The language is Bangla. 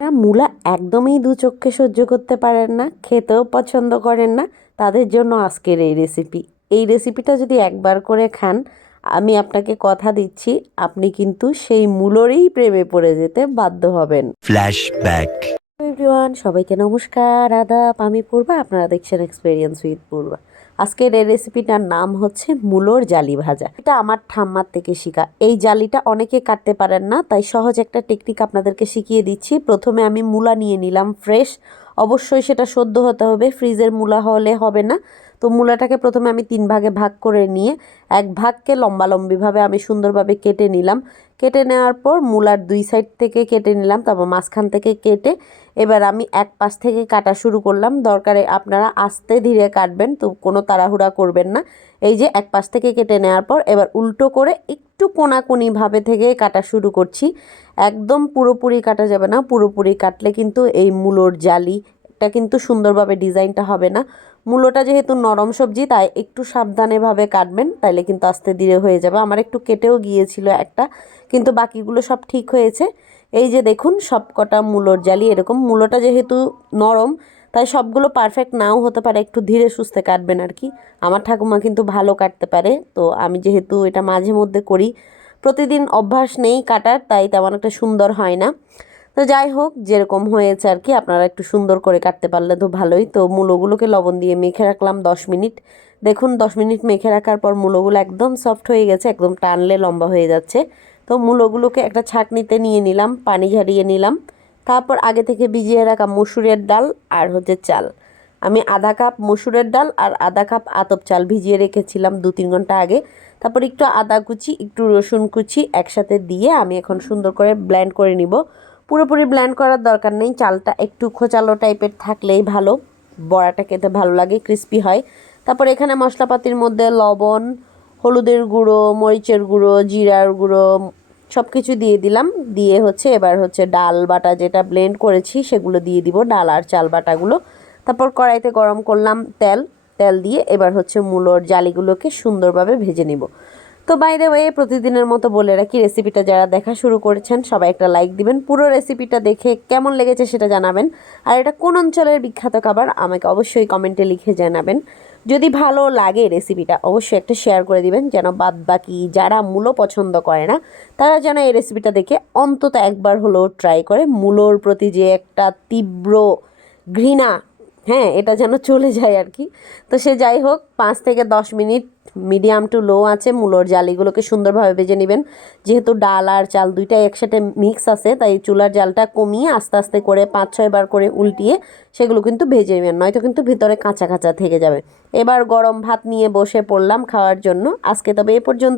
মূলা একদমই দু চক্ষে সহ্য করতে পারেন না, খেতেও পছন্দ করেন না, তাদের জন্য আজকের এই রেসিপি। এই রেসিপিটা যদি একবার করে খান, আমি আপনাকে কথা দিচ্ছি আপনি কিন্তু সেই মূলোরই প্রেমে পড়ে যেতে বাধ্য হবেন। ফ্ল্যাশব্যাক। এভরিওয়ান, সবাইকে নমস্কার, আদাব। আমি পূর্বা, আপনারা দেখছেন এক্সপেরিয়েন্স উইথ পূর্বা। আজকের এই রেসিপিটার নাম হচ্ছে মূলোর জালি ভাজা। এটা আমার ঠাম্মার থেকে শেখা। এই জালিটা অনেকে কাটতে পারেন না, তাই সহজ একটা টেকনিক আপনাদেরকে শিখিয়ে দিচ্ছি। প্রথমে আমি মূলা নিয়ে নিলাম ফ্রেশ। অবশ্যই সেটা সেদ্ধ হতে হবে, ফ্রিজের মূলা হলে হবে না। তো মূলাটাকে প্রথমে আমি 3 ভাগে ভাগ করে নিয়ে এক ভাগকে লম্বালম্বিভাবে আমি সুন্দরভাবে কেটে নিলাম। কেটে নেওয়ার পর মূলার 2 সাইড থেকে কেটে নিলাম, তারপর মাঝখান থেকে কেটে এবার আমি এক পাশ থেকে কাটা শুরু করলাম। দরকারে আপনারা আস্তে ধীরে কাটবেন, তো কোনো তাড়াহুড়া করবেন না। এই যে এক পাশ থেকে কেটে নেওয়ার পর এবার উল্টো করে একটু কোনাকুনিভাবে থেকে কাটা শুরু করছি। একদম পুরোপুরি কাটা যাবে না, পুরোপুরি কাটলে কিন্তু এই মূলোর জালি এটা কিন্তু সুন্দরভাবে ডিজাইনটা হবে না। মূলোটা যেহেতু নরম সবজি, তাই একটু সাবধানেভাবে কাটবেন, তাইলে কিন্তু আস্তে ধীরে হয়ে যাবে। আমার একটু কেটেও গিয়েছিল একটা, কিন্তু বাকিগুলো সব ঠিক হয়েছে। এই যে দেখুন, সব কটা মূলোর জালি এরকম। মূলোটা যেহেতু নরম, তাই সবগুলো পারফেক্ট নাও হতে পারে, একটু ধীরে সুস্থে কাটবেন আর কি। আমার ঠাকুমা কিন্তু ভালো কাটতে পারে, তো আমি যেহেতু এটা মাঝে মধ্যে করি, প্রতিদিন অভ্যাস নেই কাটার, তাই তেমন একটা সুন্দর হয় না। তো যাই হোক, যেরকম হয়েছে আর কি, আপনারা একটু সুন্দর করে কাটতে পারলে তো ভালোই। তো মূলোগুলোকে লবণ দিয়ে মেখে রাখলাম 10 মিনিট। দেখুন 10 মিনিট মেখে রাখার পর মূলোগুলো একদম সফট হয়ে গেছে, একদম টানলে লম্বা হয়ে যাচ্ছে। তো মূলোগুলোকে একটা ছাঁকনিতে নিয়ে নিলাম, পানি ঝরিয়ে নিলাম। তারপর আগে থেকে ভিজিয়ে রাখা মসুরের ডাল আর হচ্ছে চাল, আমি আধা কাপ মসুরের ডাল আর আধা কাপ আতপ চাল ভিজিয়ে রেখেছিলাম 2-3 ঘন্টা আগে। তারপর একটু আদা কুচি, একটু রসুন কুচি একসাথে দিয়ে আমি এখন সুন্দর করে ব্লেন্ড করে নিব। পুরোপুরি ব্লেন্ড করার দরকার নেই, চালটা একটু খোঁচালো টাইপের থাকলেই ভালো, বড়াটা খেতে ভালো লাগে, ক্রিস্পি হয়। তারপর এখানে মশলাপাতির মধ্যে লবণ, হলুদের গুঁড়ো, মরিচের গুঁড়ো, জিরার গুঁড়ো সব কিছু দিয়ে দিলাম। দিয়ে হচ্ছে এবার হচ্ছে ডাল বাটা যেটা ব্লেন্ড করেছি সেগুলো দিয়ে দিব, ডাল আর চাল বাটাগুলো। তারপর কড়াইতে গরম করলাম তেল, তেল দিয়ে এবার হচ্ছে মূলোর জালিগুলোকে সুন্দরভাবে ভেজে নিব। তো বাই দ্য ওয়ে, প্রতিদিনের মতো বলে রাখি, রেসিপিটা যারা দেখা শুরু করেছেন সবাই একটা লাইক দিবেন, পুরো রেসিপিটা দেখে কেমন লেগেছে সেটা জানাবেন। আর এটা কোন অঞ্চলের বিখ্যাত খাবার আমাকে অবশ্যই কমেন্টে লিখে জানাবেন। যদি ভালো লাগে রেসিপিটা অবশ্যই একটা শেয়ার করে দিবেন, যেন বাদ বাকি যারা মূলো পছন্দ করে না তারা যেন এই রেসিপিটা দেখে অন্তত একবার হলেও ট্রাই করে। মূলোর প্রতি যে একটা তীব্র ঘৃণা, হ্যাঁ, এটা যেন চলে যায় আর কি। তো সে যাই হোক, 5 থেকে 10 মিনিট মিডিয়াম টু লো আছে মূলোর জালিগুলোকে সুন্দরভাবে ভেজে নেবেন। যেহেতু ডাল আর চাল দুইটাই একসাথে মিক্স আছে, তাই চুলার জালটা কমিয়ে আস্তে আস্তে করে 5-6 বার করে উল্টিয়ে সেগুলো কিন্তু ভেজে নেবেন, নয়তো কিন্তু ভিতরে কাঁচা কাঁচা থেকে যাবে। এবার গরম ভাত নিয়ে বসে পড়লাম খাওয়ার জন্য। আজকে তবে এ পর্যন্ত।